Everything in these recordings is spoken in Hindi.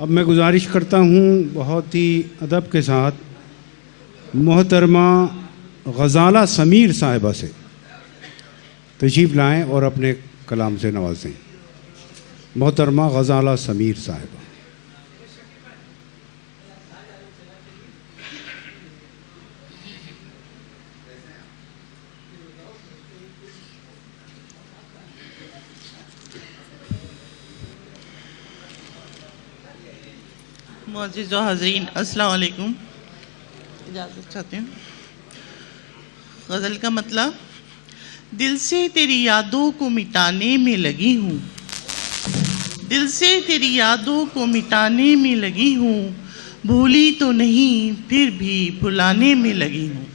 अब मैं गुजारिश करता हूँ बहुत ही अदब के साथ मोहतरमा गज़ाला समीर साहिबा से तशरीफ़ लाएँ और अपने कलाम से नवाजें। मोहतरमा गज़ाला समीर साहिबा। मुअज़्ज़िज़ व हाज़रीन, अस्सलाम वालेकुम। इजाज़त चाहती हूँ। गज़ल का मतलब, दिल से तेरी यादों को मिटाने में लगी हूँ, दिल से तेरी यादों को मिटाने में लगी हूँ, भूली तो नहीं फिर भी भुलाने में लगी हूँ।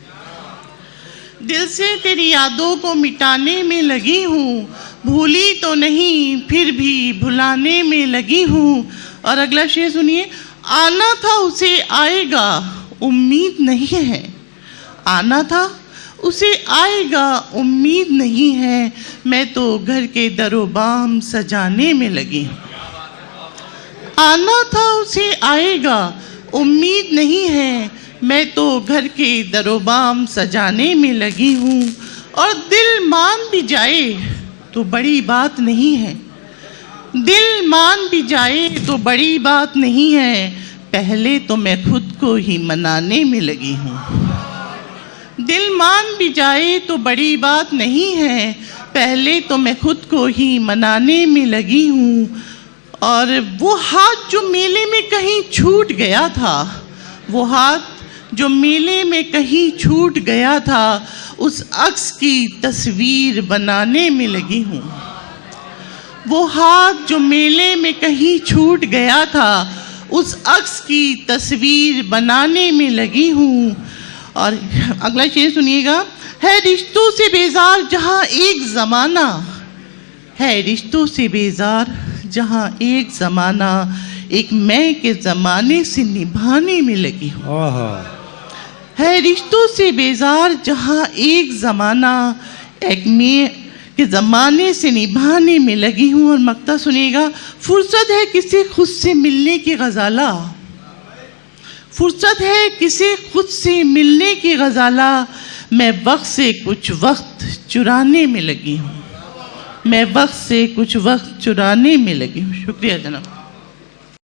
दिल से तेरी यादों को मिटाने में लगी हूँ, भूली तो नहीं फिर भी भुलाने में लगी हूँ। और अगला शेर सुनिए। आना था उसे आएगा उम्मीद नहीं है, आना था उसे आएगा उम्मीद नहीं है, मैं तो घर के दरोबाम सजाने में लगी हूँ। आना था उसे आएगा उम्मीद नहीं है, मैं तो घर के दरोबाम सजाने में लगी हूँ। और दिल मान भी जाए तो बड़ी बात नहीं है, दिल मान भी जाए तो बड़ी बात नहीं है, पहले तो मैं खुद को ही मनाने में लगी हूँ। दिल मान भी जाए तो बड़ी बात नहीं है, पहले तो मैं खुद को ही मनाने में लगी हूँ। और वो हाथ जो मेले में कहीं छूट गया था, वो हाथ जो मेले में कहीं छूट गया था, उस अक्स की तस्वीर बनाने में लगी हूँ। वो हाथ जो मेले में कहीं छूट गया था, उस अक्स की तस्वीर बनाने में लगी हूँ। और अगला शेर सुनिएगा। है रिश्तों से बेजार जहाँ एक ज़माना, है रिश्तों से बेजार जहाँ एक ज़माना, एक मैं के ज़माने से निभाने में लगी हूँ। है रिश्तों से बेजार जहाँ एक ज़माना, एक मैं के ज़माने से निभाने में लगी हूँ। और मक्ता सुनिएगा। फुर्सत है किसी खुद से मिलने की गज़ाला, फुर्सत है किसी खुद से मिलने की गज़ाला, मैं वक्त से कुछ वक्त चुराने में लगी हूँ, मैं वक्त से कुछ वक्त चुराने में लगी हूँ। शुक्रिया जनाब।